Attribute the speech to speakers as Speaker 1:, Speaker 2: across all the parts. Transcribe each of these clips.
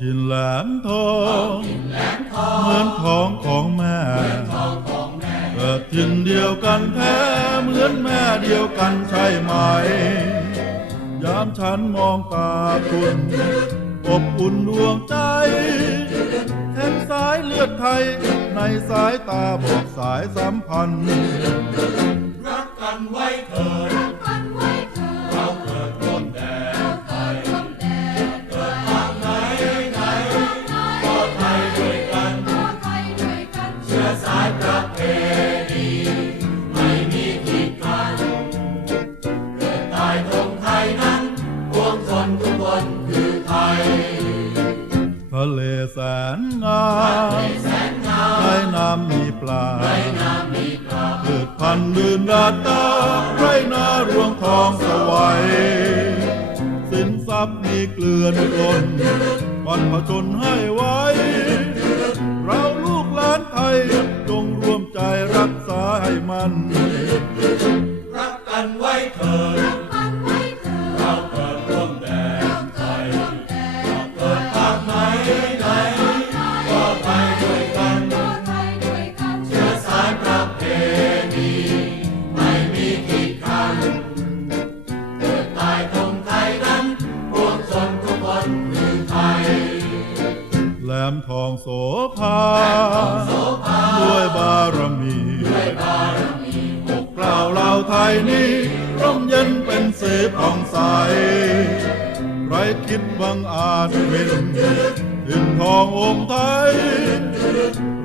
Speaker 1: ถิ่นแหลมทองเหมือนท้องของแม่เกิดถิ่นเดียวกันแท้เหมือนแม่เดียวกันใช่ไหม ยามฉันมองตาคุณอบอุ่นดวงใจแทงสายเลือดไทย ในสายตาบอกสายสัมพันธ์
Speaker 2: รักกันไว้เถิด เล
Speaker 1: แสนงามในน้ำมีปลาพืชพันธุ์ลื่นดาดตาไรนารวงทองสวัยสินทรัพย์มีเกลื่อนล้นบรรพชนให้ไว้ เราลูกหลานไทยจงร่วมใจรักษาให้มัน
Speaker 2: รักกันไว้เถิด มทอง
Speaker 1: โสภาด้วยบารมีปกเกล้าเราไทยนี้ร่มเย็นเป็นสีผ่องใสไรคิดบังอาจเป็นถิ่นทององค์ไทย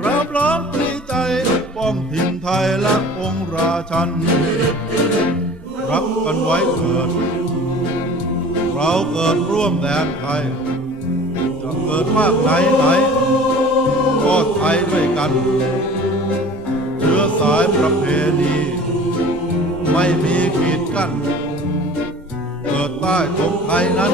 Speaker 1: ราบล้อมปรีใจป้องถิ่นไทยและองค์ราชัน รักกันไว้เถิดเราเกิดร่วมแดนไทย จะเกิดมากไหนไหนก็ไทยด้วยกันเชื้อสายประเพณีไม่มีขีดกั้นเกิดใต้ตรงไทยนั้
Speaker 2: น